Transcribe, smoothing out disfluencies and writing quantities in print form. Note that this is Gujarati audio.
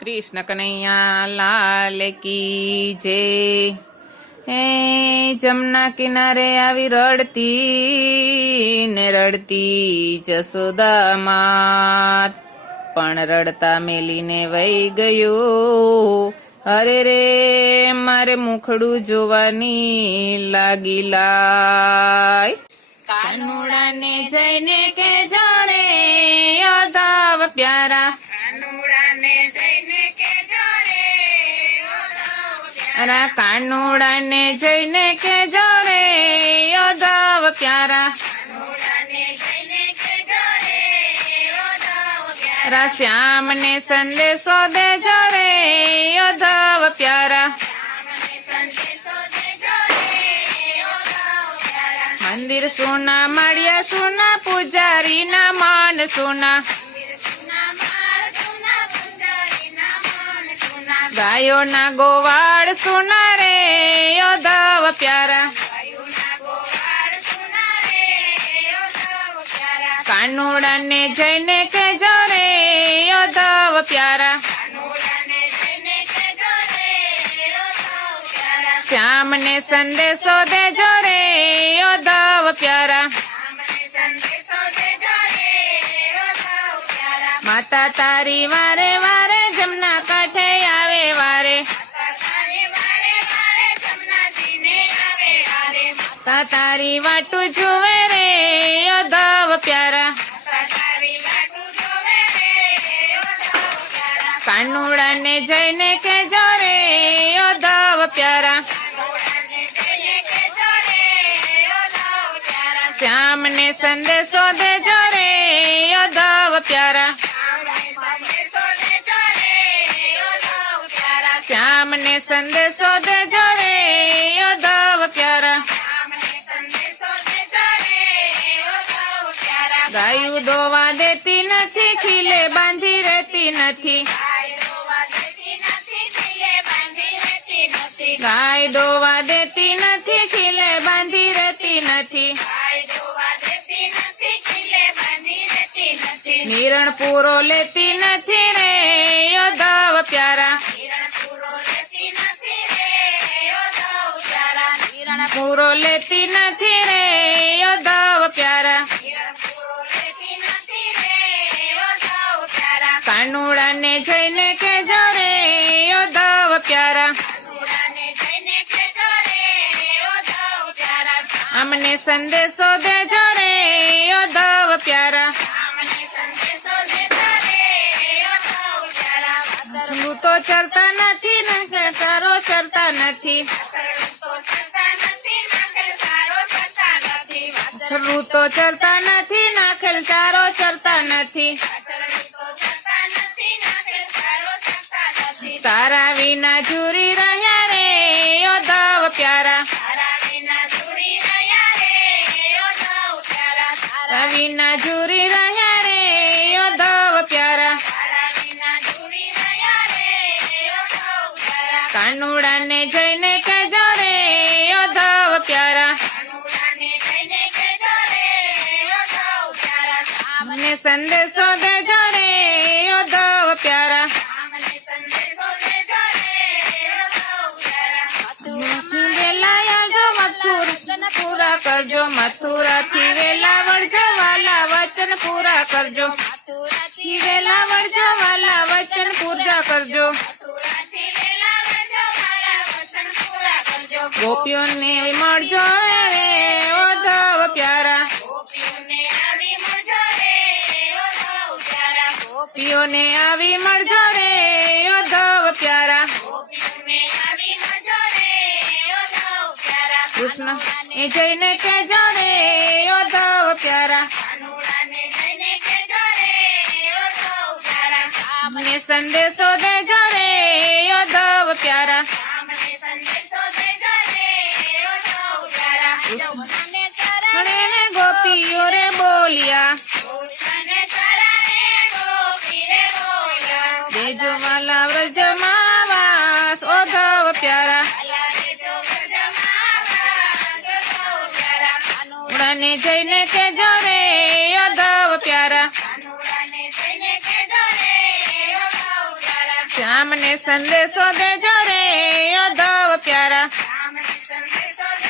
कृष्ण कन्हैया लाल की जय। हे जमुना किनारे આવી રડતી ને રડતી જસોદા માત, પણ રડતા મેલીને વહી ગયો. અરે રે મારે મુખડું જોવાની લાગી લાય. કાનુડાને જઈને કે જોરે યાદવ પ્યારા, કાનુડાને જઈને કે જોરે અરા કાનુડાને જઈને કે જોરે યાદવ પ્યારા, રા શ્યામને સંદેશો દે જોરે યાદવ પ્યારા. મંદિર સોના માળિયા સોના પૂજારી ના માન સોના, ગાયો ના ગોવાળ સોના રે યાદવ પ્યારા. કાનુડાને જઈને કે જોરે યાદવ પ્યારા, શ્યામને સંદેશો દે જોરે યાદવ પ્યારા. માતા તારી વારે વારે જમના કાંઠે આવે વારે, માતા તારી વાટું જુએ રે યાદવ પ્યારા. કાનુડાને જઈને કે જોરે યાદવ પ્યારા, શ્યામને સંદેશો દે જોરે યાદવ પ્યારા. શ્યામને સંદેશો દે જોરે યાદવ પ્યારા. ગાયું દોવા દેતી નથી, ખીલે બાંધી રહેતી નથી, ગાય દોવા દેતી નથી, ખીલે બાંધી રહેતી નથી. નિરણ પૂરો લેતી નથી રે યાદવ પ્યારા, પૂરો લેતી નથી રે યાદવ પ્યારા. કાનુડાને જઈને કે જોરે યાદવ પ્યારા, અમને સંદેશો દે જોરે યાદવ પ્યારા. હું તો ચરતા નથી ને સારો ચરતા નથી, હું તો ચરતા નથી નાખેલ ચારો ચરતા નથી. તારા વિના ઝૂરી રહ્યા રે યાદવ પ્યારા, તારા વિના ઝૂરી રહ્યા રે યાદવ પ્યારા. કાનુડાને જઈને કે જોરે યાદવ પ્યારા, મને સંદેશો દે જોરે યાદવ પ્યારા. પૂરા કરજો મથુરા થી વેલા વળજો વાલા વચન પૂરા કરજો, વેલા વળજો વાલા વચન પૂરા કરજો. ગોપીઓને મળજો રે યાદવ પ્યારા, ગોપીઓને આવી મળજો રે યાદવ પ્યારા. કૃષ્ણ એ જઈને કે જોરે યાદવ પ્યારા, મને સંદેશો દે જોરે યાદવ પ્યારા. કૃષ્ણને ગોપીઓ રે બોલ્યા, દેજો વાલા વ્રજમાં વાસ યાદવ પ્યારા. કાનુડાને જઈને કે જોરે યાદવ પ્યારા, શ્યામને સંદેશો દેજો રે યાદવ પ્યારા રામને સંદેશો